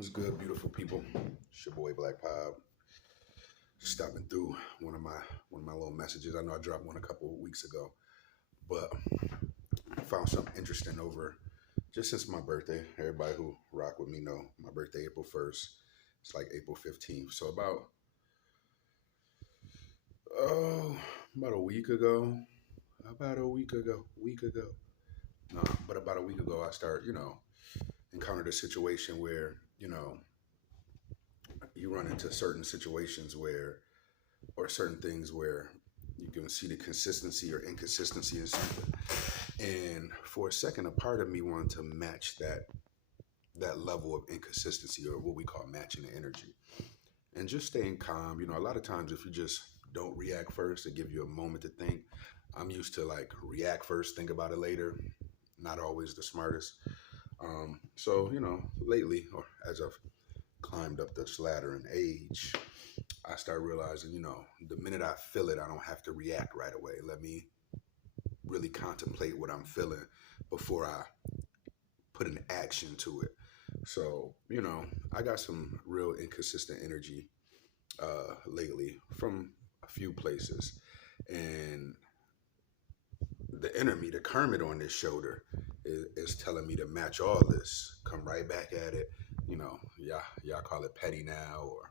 What's good, beautiful people? It's your boy Black Pop. Stopping through one of my little messages. I know I dropped one a couple of weeks ago, but I found something interesting over just since my birthday. Everybody who rock with me know my birthday April 1st. It's like April 15th. So oh about a week ago. No, but about a week ago I start, encountered a situation where, you run into certain situations where or certain things where you can see the consistency or inconsistency in something. And for a second, a part of me wanted to match that level of inconsistency, or what we call matching the energy. And just staying calm. A lot of times if you just don't react first and give you a moment to think, I'm used to like react first, think about it later. Not always the smartest. So, lately, or as I've climbed up this ladder in age, I start realizing, the minute I feel it, I don't have to react right away. Let me really contemplate what I'm feeling before I put an action to it. So, I got some real inconsistent energy lately from a few places. And the inner me, the Kermit on this shoulder, is telling me to match all this, come right back at it. Y'all call it petty now, or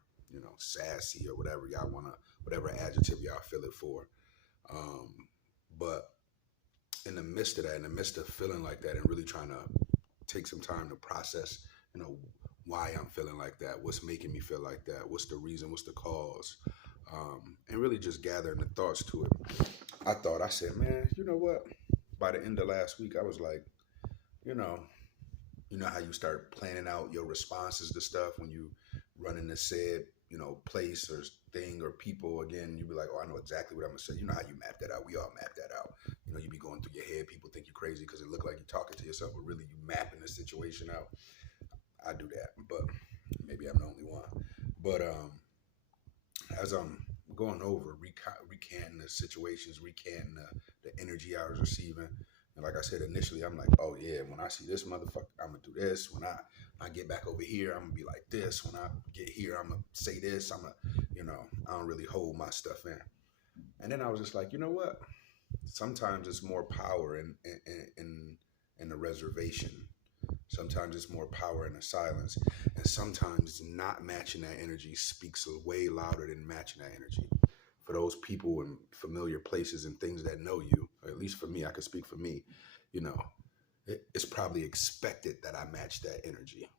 sassy, or whatever y'all wanna, whatever adjective y'all feel it for. Um, but in the midst of that, in the midst of feeling like that, and really trying to take some time to process, you know, why I'm feeling like that, what's making me feel like that, what's the reason, what's the cause, and really just gathering the thoughts to it. I said, man, you know what? By the end of last week, I was like, you know, how you start planning out your responses to stuff when you run into said, place or thing or people again, you be like, oh, I know exactly what I'm gonna say. You know how you map that out. We all map that out. You be going through your head. People think you're crazy because it look like you're talking to yourself, but really you mapping the situation out. I do that, but maybe I'm the only one. But as I'm going over, recanting the situations, recanting the energy I was receiving. And like I said initially, I'm like, oh yeah, when I see this motherfucker, I'm gonna do this. When I get back over here, I'm gonna be like this. When I get here, I'm gonna say this. I don't really hold my stuff in. And then I was just like, you know what? Sometimes it's more power in the reservation. Sometimes it's more power in the silence. And sometimes not matching that energy speaks way louder than matching that energy. For those people in familiar places and things that know you, or at least for me, I can speak for me, you know, it's probably expected that I match that energy,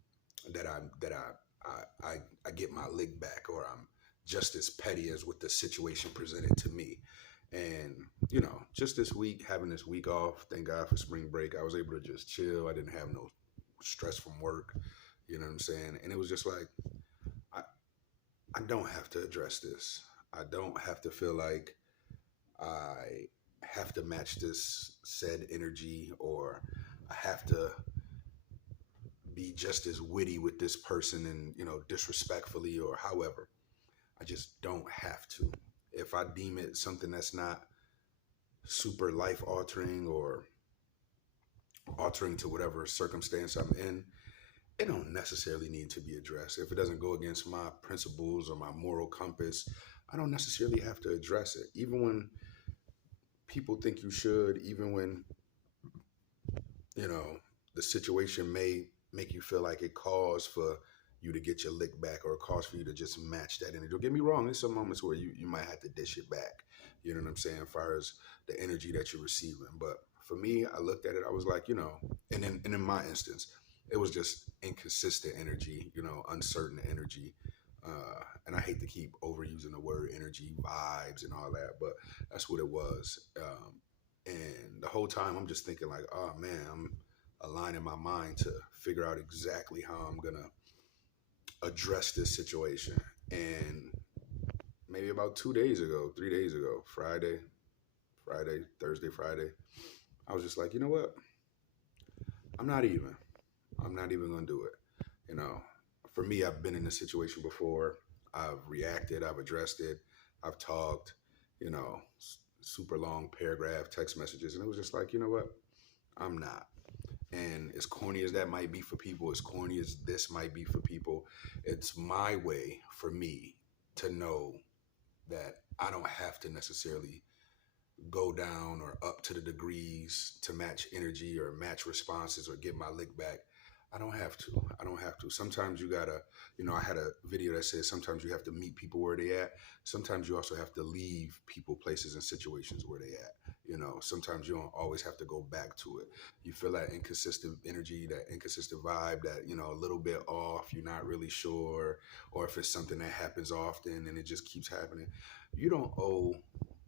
that I get my lick back, or I'm just as petty as what the situation presented to me. And, just this week, having this week off, thank God for spring break, I was able to just chill. I didn't have no stress from work, you know what I'm saying? And it was just like, I, I don't have to address this. I don't have to feel like I have to match this said energy, or I have to be just as witty with this person and, disrespectfully or however. I just don't have to. If I deem it something that's not super life altering or altering to whatever circumstance I'm in, it don't necessarily need to be addressed. If it doesn't go against my principles or my moral compass, I don't necessarily have to address it. Even when people think you should, even when, you know, the situation may make you feel like it calls for you to get your lick back, or it calls for you to just match that energy. Don't get me wrong, there's some moments where you might have to dish it back. You know what I'm saying? As far as the energy that you're receiving. But for me, I looked at it, I was like, and in my instance, it was just inconsistent energy, uncertain energy. And I hate to keep overusing the word energy, vibes, and all that, but that's what it was. And the whole time I'm just thinking like, oh man, I'm aligning my mind to figure out exactly how I'm gonna address this situation. And maybe about 2 days ago, 3 days ago, Thursday, Friday, I was just like, you know what? I'm not even. I'm not even gonna do it. For me, I've been in this situation before. I've reacted. I've addressed it. I've talked. Super long paragraph text messages, and it was just like, you know what? I'm not. And as corny as that might be for people, as corny as this might be for people, it's my way for me to know that I don't have to necessarily go down or up to the degrees to match energy or match responses or get my lick back. I don't have to. I don't have to. Sometimes you gotta, I had a video that says sometimes you have to meet people where they at. Sometimes you also have to leave people, places, and situations where they at. Sometimes you don't always have to go back to it. You feel that inconsistent energy, that inconsistent vibe, that, a little bit off, you're not really sure, or if it's something that happens often and it just keeps happening. You don't owe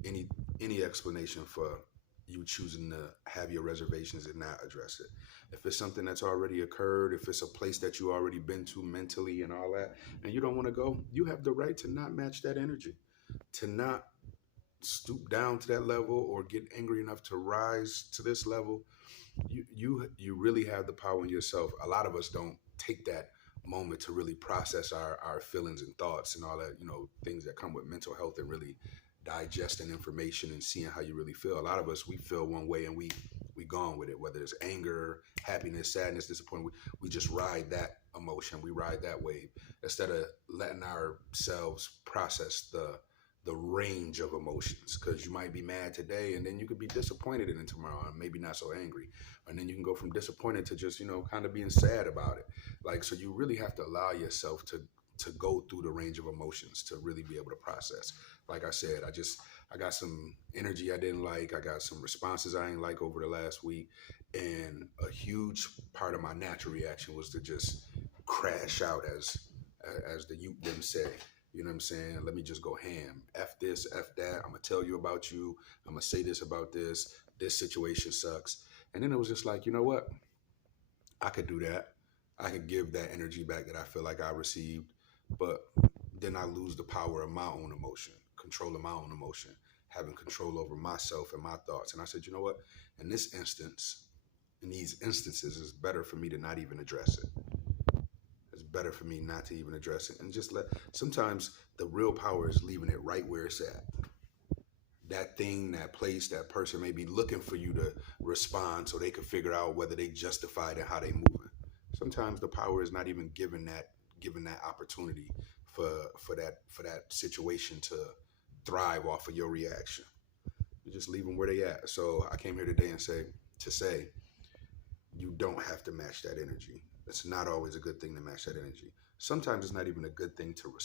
any any explanation for you choosing to have your reservations and not address it. If it's something that's already occurred, if it's a place that you already been to mentally and all that, and you don't want to go, you have the right to not match that energy, to not stoop down to that level or get angry enough to rise to this level. You really have the power in yourself. A lot of us don't take that moment to really process our feelings and thoughts and all that, things that come with mental health, and really digesting information and seeing how you really feel. A lot of us, we feel one way and we gone with it, whether it's anger, happiness, sadness, disappointment. We just ride that emotion, we ride that wave, instead of letting ourselves process the range of emotions. Because you might be mad today and then you could be disappointed in it tomorrow and maybe not so angry, and then you can go from disappointed to just kind of being sad about it. Like, so you really have to allow yourself to go through the range of emotions to really be able to process. Like I said, I got some energy I didn't like. I got some responses I didn't like over the last week. And a huge part of my natural reaction was to just crash out, as the youth them say. You know what I'm saying? Let me just go ham. F this, F that. I'm going to tell you about you. I'm going to say this about this. This situation sucks. And then it was just like, you know what? I could do that. I could give that energy back that I feel like I received. But then I lose the power of my own emotion, controlling my own emotion, having control over myself and my thoughts. And I said, you know what? In this instance, in these instances, it's better for me to not even address it. It's better for me not to even address it and just sometimes the real power is leaving it right where it's at. That thing, that place, that person may be looking for you to respond so they can figure out whether they justified in how they moving. Sometimes the power is not even given that opportunity for that situation to thrive off of your reaction. You just leave them where they at. So I came here today and say you don't have to match that energy. It's not always a good thing to match that energy. Sometimes it's not even a good thing to respond.